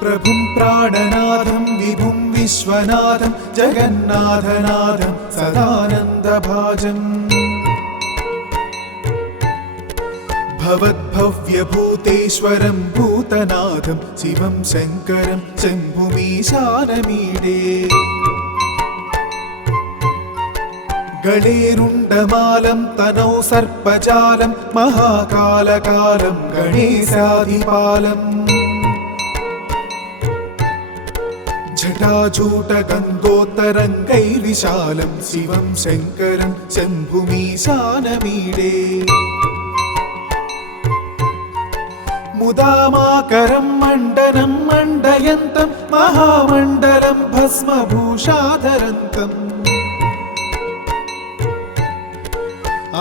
प्रभुं प्राणनाथं विभुं विश्वनाथं जगन्नाथनाथं सदानन्दभाजम् भवद्भव्यभूतेश्वरं भूतनाथं शिवं शङ्करं शम्भुमीशानमीडे गणेरुण्डमालं तनौ सर्पजालं महाकालकालं गणेशाधिपालम् जटाजूटगन्धोत्तरङ्गैर्विशालं शिवं शङ्करं शम्भुमीशानमीडे मुदामाकरं मण्डनं मण्डयन्तं महामण्डलं भस्मभूषाधरन्तम्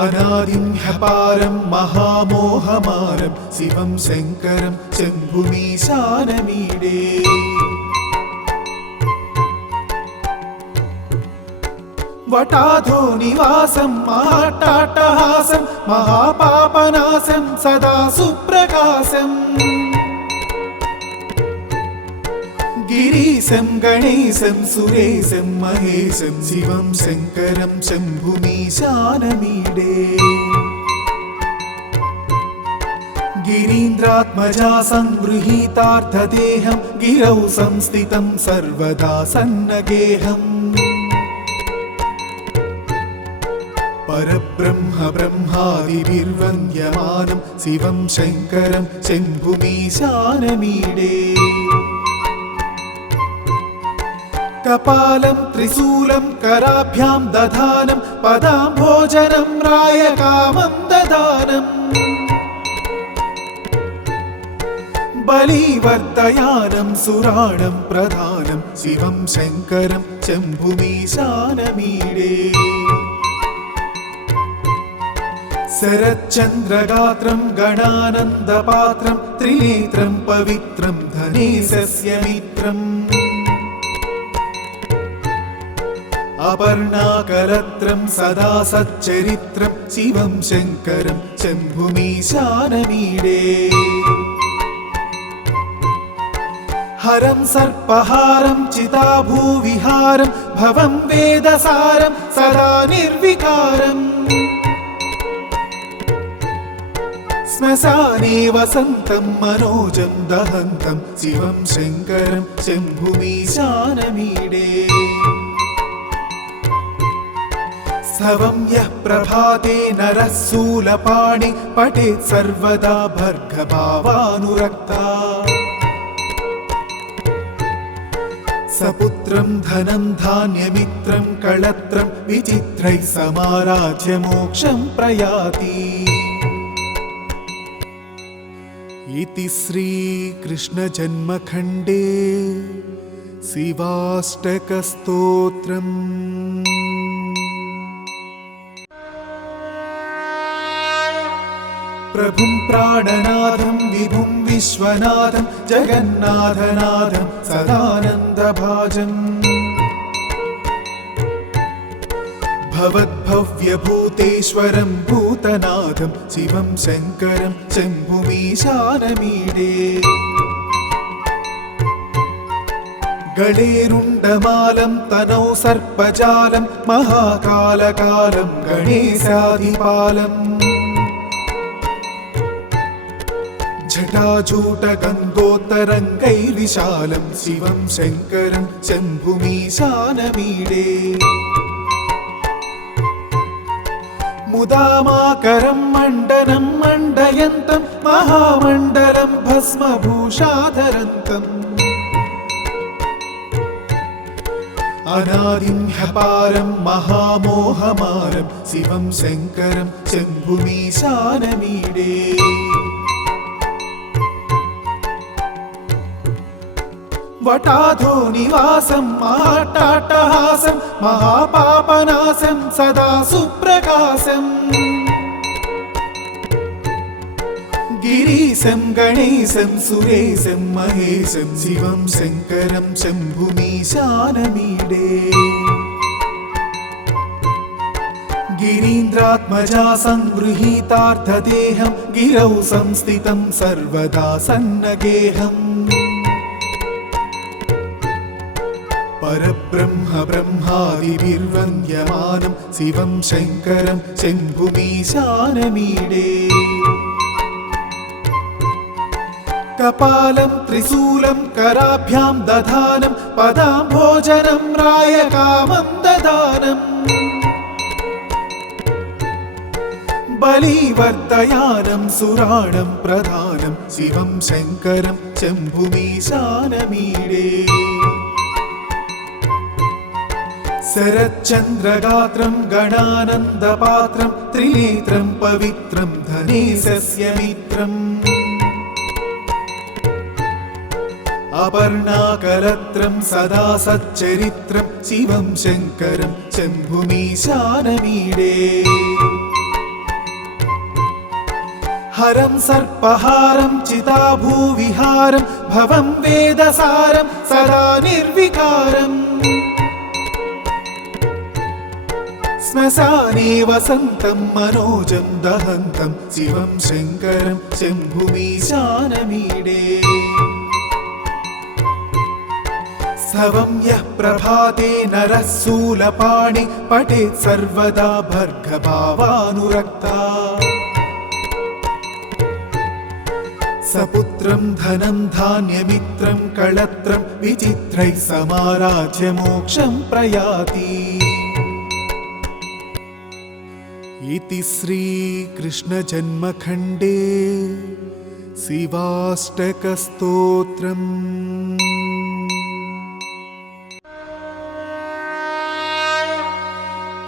अनादिं ह्यपारं महामोहमारं शिवं शङ्करं शम्भुमीशानमीडे वटाधो निवासं महाट्टाट्टहासं महापापनाशं सदा सुप्रकाशम् गिरीशं गणेशं सुरेशं महेशं शिवं शङ्करं शम्भुमीशानमीडे गिरीन्द्रात्मजा संगृहीतार्थदेहं गिरौ संस्थितं सर्वदा सन्नगेहम् परब्रह्म ब्रह्मादिभिर्वन्द्यमानं शिवं शङ्करं शम्भुमीशानमीडे कपालं त्रिशूलं कराभ्यां दधानं पदाम्भोजनं रायकामं ददानम् बलिवर्धयानं सुराणं प्रधानं शिवं शङ्करं शम्भुमीशानमीडे शरच्चन्द्रगात्रं गणानन्दपात्रं त्रिनेत्रं पवित्रं धनेशस्य मित्रम् अपर्णाकलत्रं सदा सच्चरित्रं शिवं शङ्करं शम्भुमीशानमीडे हरं सर्पहारं चिताभूविहारं भवं वेदसारं सदा निर्विकारम् श्मशाने वसन्तं मनोजं दहन्तं शिवं शङ्करं शम्भुमीशानमीडे स्तवं यः प्रभाते नरः शूलपाणि पठेत् सर्वदा भर्गभावानुरक्ता सपुत्रं धनं धान्यमित्रं कळत्रं विचित्रैः समाराध्य मोक्षं प्रयाति। इति श्रीकृष्णजन्मखण्डे शिवाष्टकस्तोत्रम्। प्रभुं प्राणनाथं विभुं विश्वनाथं जगन्नाथनाथं सदानन्दभाजम् भवद्भव्यभूतेश्वरं भूतनाथं शिवं शङ्करं शम्भुमीशानमीडे गणेरुण्डमालं तनौ सर्पजालं महाकालकालं गणेशाधिपालम् जटाजूटगन्धोत्तरङ्गैर्विशालं शिवं शङ्करं शम्भुमीशानमीडे मुदामाकरं मण्डनं मण्डयन्तं महामण्डलं भस्मभूषाधरन्तम् अनादिं ह्यपारं महामोहमारं शिवं शङ्करं शम्भुमीशानमीडे वटाधो निवासं महाट्टाट्टहासं महापापनाशं सदा सुप्रकाशम् गिरीशं गणेशं सुरेशं महेशं शिवं शङ्करं शम्भुमीशानमीडे गिरीन्द्रात्मजा संगृहीतार्थदेहं गिरौ संस्थितं सर्वदा सन्नगेहम् परब्रह्म ब्रह्मादिभिर्वन्द्यमानं शिवं शङ्करं शम्भुमीशानमीडे कपालं त्रिशूलं कराभ्यां दधानं पदाम्भोजनं रायकामं ददानम् बलिवर्धयानं सुराणं प्रधानं शिवं शङ्करं शम्भुमीशानमीडे शरच्चन्द्रगात्रं गणानन्दपात्रं त्रिनेत्रं पवित्रं धनेशस्य मित्रम् अपर्णाकलत्रं सदा सच्चरित्रं शिवं शङ्करं शम्भुमीशानमीडे हरं सर्पहारं चिताभूविहारं भवं वेदसारं सदा निर्विकारम् श्मशाने वसन्तं मनोजं दहन्तं शिवं शङ्करं शम्भुमीशानमीडे स्तवं यः प्रभाते नरः शूलपाणि पठेत् सर्वदा भर्गभावानुरक्ता सपुत्रं धनं धान्यमित्रं कळत्रं विचित्रैः समाराध्य मोक्षं प्रयाति इति श्रीकृष्णजन्मखण्डे शिवाष्टकस्तोत्रम्।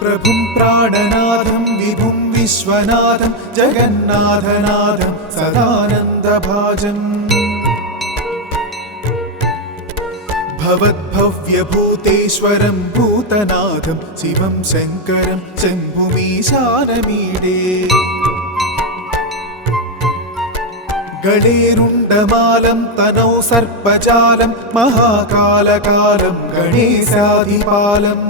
प्रभुं प्राणनाथं विभुं विश्वनाथं जगन्नाथनाथं सदानन्दभाजम् भवद्भव्यभूतेश्वरं भूतनाथं शिवं शङ्करं शम्भुमीशानमीडे गणेरुण्डमालं तनौ सर्पजालं महाकालकालं गणेशाधिपालम्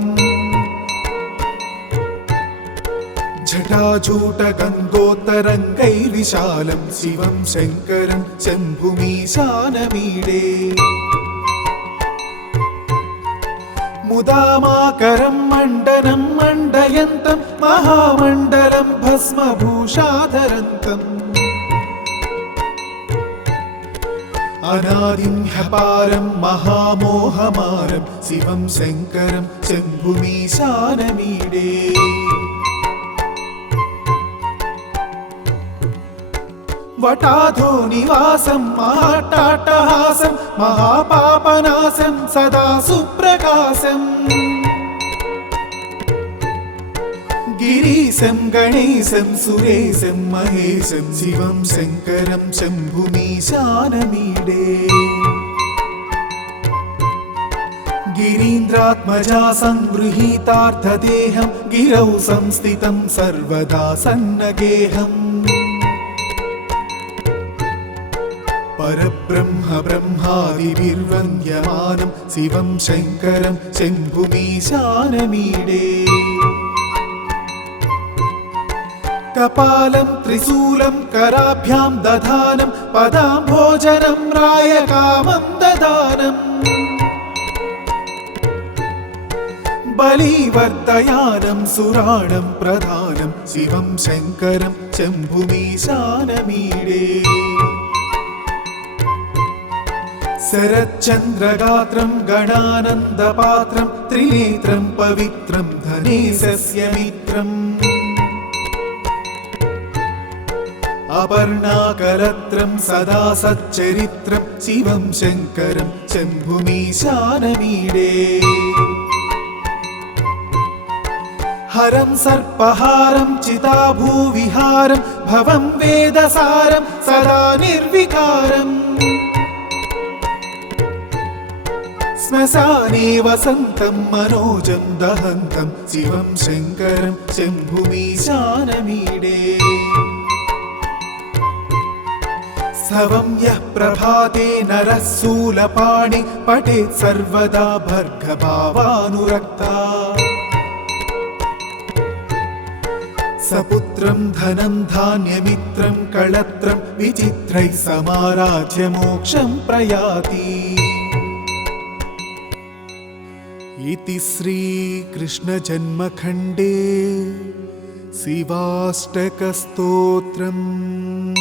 जटाजूटगङ्गोत्तरङ्गैर्विशालं शिवं शङ्करं शम्भुमीशानमीडे मुदामाकरं मण्डनं मण्डयन्तं महामण्डलं भस्मभूषाधरन्तम् अनादिं ह्यपारं महामोहमारं शिवं शङ्करं शम्भुमीशानमीडे वटाधो निवासं महाट्टाट्टहासं महापापनाशं सदा सुप्रकाशम् गिरीशं गणेशं सुरेशं महेशं शिवं शङ्करं शम्भुमीशानमीडे गिरीन्द्रात्मजा संगृहीतार्थदेहं गिरौ संस्थितं सर्वदा सन्नगेहम् परब्रह्म ब्रह्मादिभिर्वन्द्यमानं शिवं शङ्करं शम्भुमीशानमीडे कपालं त्रिशूलं कराभ्यां दधानं पदाम्भोजनं रायकामं ददानम् बलिवर्धयानं सुराणं प्रधानं शिवं शङ्करं शम्भुमीशानमीडे शरच्चन्द्रगात्रं गणानन्दपात्रं त्रिनेत्रं पवित्रं धनेशस्य मित्रम् अपर्णाकलत्रं सदा सच्चरित्रं शिवं शङ्करं शम्भुमीशानमीडे हरं सर्पहारं चिताभूविहारं भवं वेदसारं सदा निर्विकारम् श्मशाने वसन्तं मनोजं दहन्तं शिवं शङ्करं शम्भुमीशानमीडे स्तवं यः प्रभाते नरः शूलपाणि पठेत् सर्वदा भर्गभावानुरक्ता सपुत्रं धनं धान्यमित्रं कळत्रं विचित्रैः समाराध्य मोक्षं प्रयाति। इति श्रीकृष्णजन्मखण्डे शिवाष्टकस्तोत्रम्।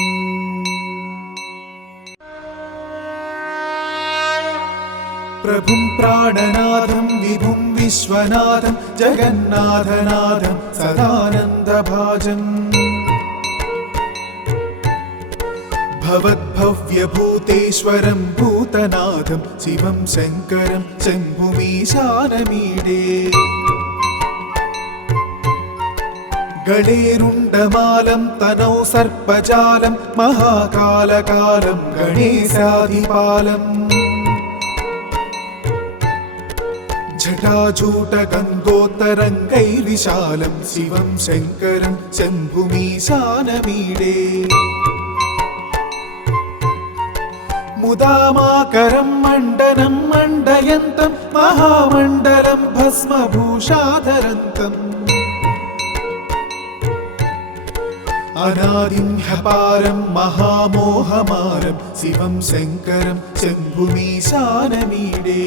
प्रभुं प्राणनाथं विभुं विश्वनाथं जगन्नाथनाथं सदानन्दभाजम्। भवद्भव्यभूतेश्वरं भूतनाथं शिवं शङ्करं शम्भुमीशानमीडे। गणेरुण्डमालं तनौ सर्पजालं महाकालकालं गणेशाधिपालम्। जटाजूटगङ्गोत्तरङ्गैर्विशालं शिवं शङ्करं शम्भुमीशानमीडे। मुदामाकरं मण्डनं मण्डयन्तं महामण्डलं भस्मभूषाधरन्तम्। अनादिं ह्यपारं महामोहमारं शिवं शङ्करं शम्भुमीशानमीडे।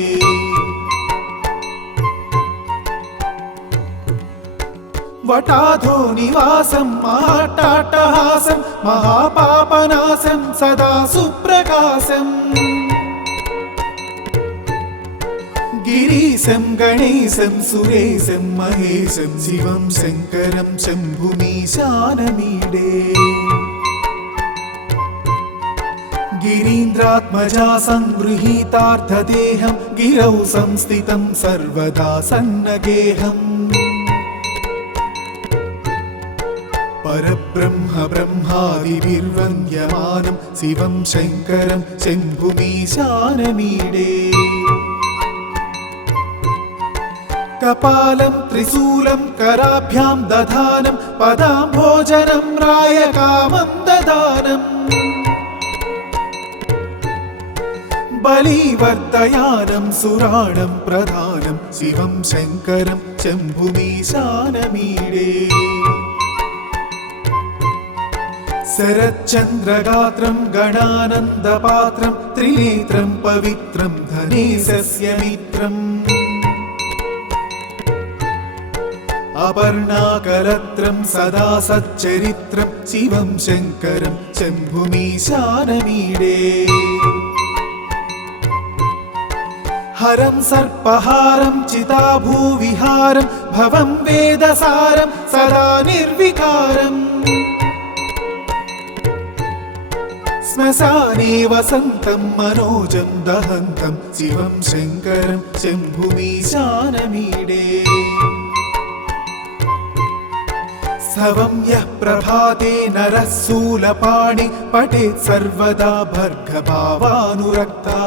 वटाधो निवासं महाट्टाट्टहासं महापापनाशं सदा सुप्रकाशम्। गिरीशं गणेशं सुरेशं महेशं शिवं शङ्करं शम्भुमीशानमीडे। गिरीन्द्रात्मजा सङ्गृहीतार्थदेहं गिरौ संस्थितं सर्वदा सन्नगेहम्। परब्रह्म ब्रह्मादिभिर्वन्द्यमानं शिवं शङ्करं शम्भुमीशानमीडे। कपालं त्रिशूलं कराभ्यां दधानं पदाम्भोजनं रायकामं ददानम्। बलिवर्तयानं सुराणं प्रधानं शिवं शङ्करं शम्भुमीशानमीडे। शरच्चन्द्रगात्रं गणानन्दपात्रं त्रिनेत्रं पवित्रं धनेशस्य मित्रम्। अपर्णाकलत्रं सदा सच्चरित्रं शिवं शङ्करं शम्भुमीशानमीडे। हरं सर्पहारं चिताभूविहारं भवं वेदसारं सदा निर्विकारम्। श्मशाने वसन्तं मनोजं दहन्तं शिवं शङ्करं शम्भुमीशानमीडे। स्तवं यः प्रभाते नरः शूलपाणि पठेत् सर्वदा भर्गभावानुरक्ता।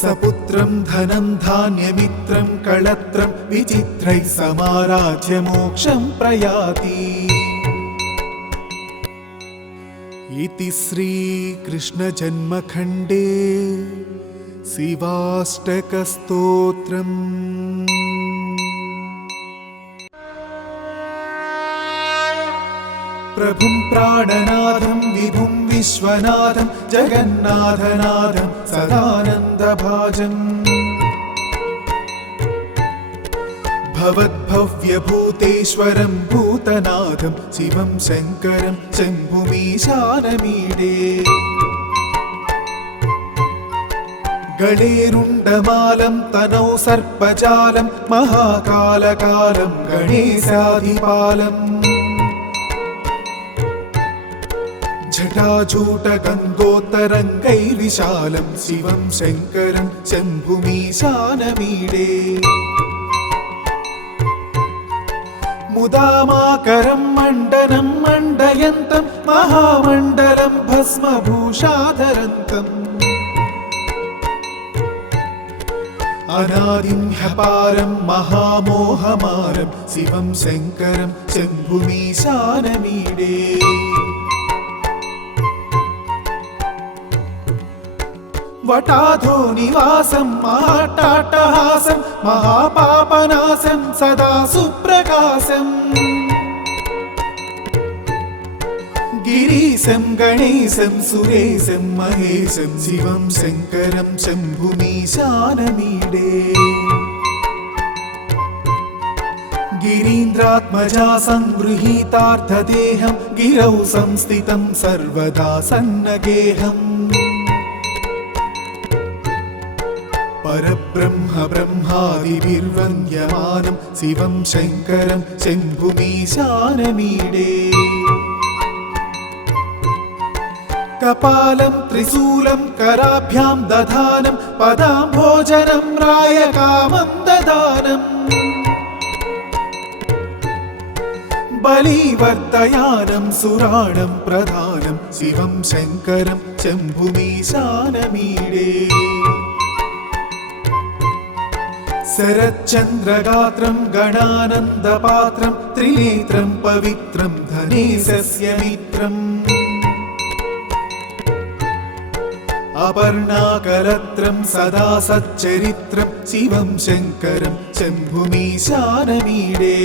सपुत्रं धनं धान्यमित्रं कळत्रं विचित्रैः समाराध्य मोक्षं प्रयाति। इति श्रीकृष्णजन्मखण्डे शिवाष्टकस्तोत्रम्। प्रभुं प्राणनाथं विभुं विश्वनाथं जगन्नाथनाथं सदानन्दभाजम्। भवद्भव्यभूतेश्वरं भूतनाथं शिवं शङ्करं शम्भुमीशानमीडे। गणेरुण्डमालं तनौ सर्पजालं महाकालकालं गणेशाधिपालम्। जटाजूटगङ्गोत्तरङ्गैर्विशालं शिवं शङ्करं शम्भुमीशानमीडे। मुदामाकरं मण्डनं मण्डयन्तं महामण्डलं भस्मभूषाधरन्तम्। अनादिं ह्यपारं महामोहमारं शिवं शङ्करं शम्भुमीशानमीडे। వటాధో నివాసం మహాట్టాట్టహాసం మహాపాపనాశం సదా సుప్రకాశం గిరీశం గణేశం సురేశం మహేశం శివం శంకరం శంభుమీశానమీడే గిరీంద్రాత్మజా సంగృహీతార్థదేహం గిరౌ సంస్థితం సర్వదా సన్నగేహం పరబ్రహ్మ బ్రహ్మాదిభిర్వంద్యమానం శివం శంకరం శంభుమీశానమీడే కపాలం త్రిశూలం కరాభ్యాం దధానం పదాంభోజనం రాయకామం దదానం బలీవర్తయానం సురాణం ప్రధానం శివం శంకరం శంభుమీశానమీడే శరచ్చంద్రగాత్రం గణానందపాత్రం త్రినేత్రం పవిత్రం ధనేశస్య మిత్రం అపర్ణాకలత్రం సదా సచ్చరిత్రం శివం శంకరం శంభుమీశానమీడే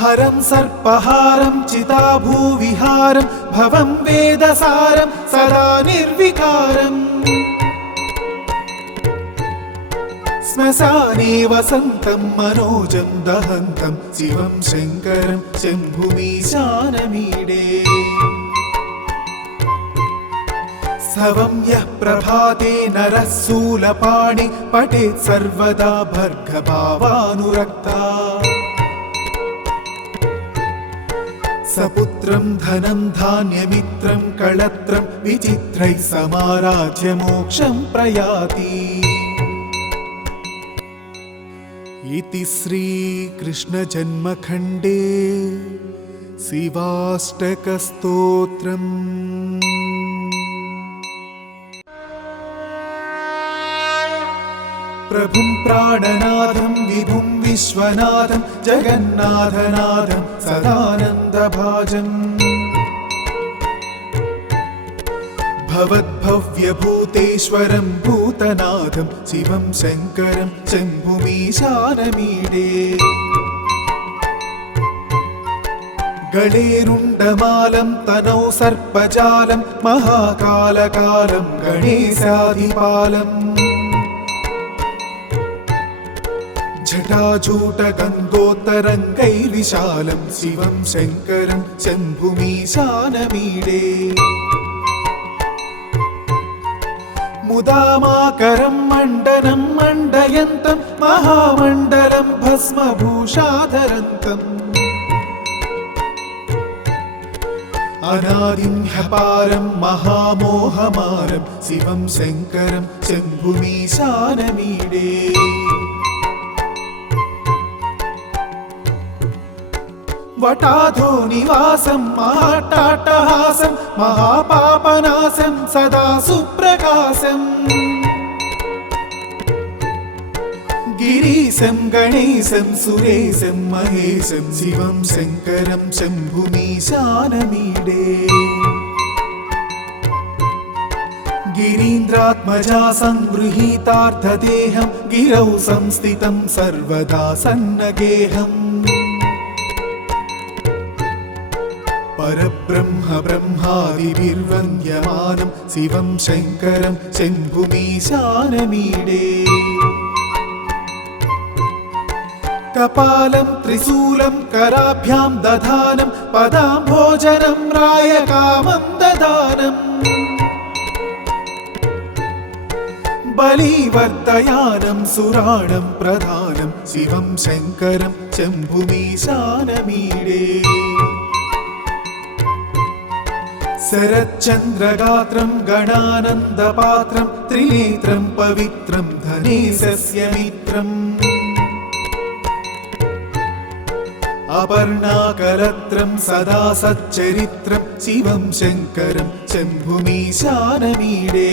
హరం సర్పహారం చితాభూవిహారం భవం వేదసారం సదా నిర్వికారం శ్మశానే వసంతం మనోజం దహంతం శివం శంకరం శంభుమీశానమీడే స్తవం యః ప్రభాతే నరః శూలపాణి పఠేత్ సర్వదా భర్గభావానురక్తా సపుత్రం ధనం ధాన్యమిత్రం కళత్రం విచిత్రైః సమారాజ్య మోక్షం ప్రయాతి इति श्रीकृष्णजन्मखण्डे शिवाष्टकस्तोत्रम् प्रभुं प्राणनाथं विभुं विश्वनाथं जगन्नाथनाथं सदानन्दभाजम् भवद्भव्यभूतेश्वरं भूतनाथं शिवं शङ्करं शम्भुमीशानमीडे गणेरुण्डमालं तनौ सर्पजालं महाकालकालं गणेशाधिपालम् जटाजूटगङ्गोत्तरङ्गैर्विशालं शिवं शङ्करं शम्भुमीशानमीडे मुदामाकरं मण्डनं मण्डयन्तं महामण्डलं भस्मभूषाधरन्तम् अनादिं ह्यपारं महामोहमारं शिवं शङ्करं शम्भुमीशानमीडे वटाधो निवासं महाट्टाट्टहासं महापापनाशं सदा सुप्रकाशं गिरीशं गणेशं सुरेशं महेशं शिवं शङ्करं शम्भुमीशानमीडे गिरीन्द्रात्मजा संगृहीतार्थदेहं गिरौ संस्थितं सर्वदा सन्नगेहम् परब्रह्म ब्रह्मादिभिर्वन्द्यमानं शिवं शङ्करं शम्भुमीशानमीडे कपालं त्रिशूलं कराभ्यां दधानं पदांभोजनं रायकामं ददानं बलीवर्तयानं सुराणं प्रधानं शिवं शङ्करं शम्भुमीशानमीडे शरच्चन्द्रगात्रं गणानन्दपात्रं त्रिनेत्रं पवित्रं धनेशस्य मित्रम् अपर्णाकलत्रं सदा सच्चरित्रं शिवं शङ्करं शम्भुमीशानमीडे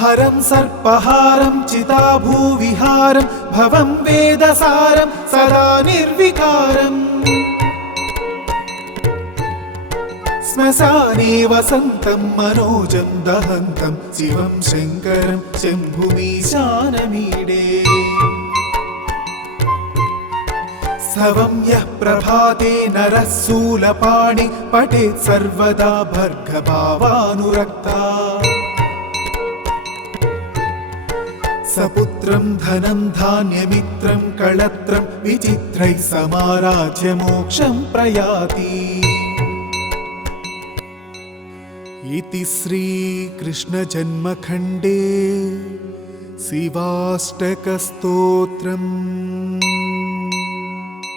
हरं सर्पहारं चिताभूविहारं भवं वेदसारं सदा निर्विकारम् ശ്മശാനേ വസന്തം മനോജം ദഹന്തം ശിവം ശങ്കരം ശംഭുമീശാനമീഡേ സവം യഃ പ്രഭാതേ നരഃ ശൂലപാണി പഠേത് സർവദാ ഭർഗഭാവാനുരക്താ സപുത്രം ധനം ധാന്യമിത്രം കളത്രം വിചിത്രൈ സമാരാധ്യ മോക്ഷം പ്രയാതി ഇതി ശ്രീകൃഷ്ണജന്മഖണ്ഡേ ശിവാഷ്ടകസ്തോത്രം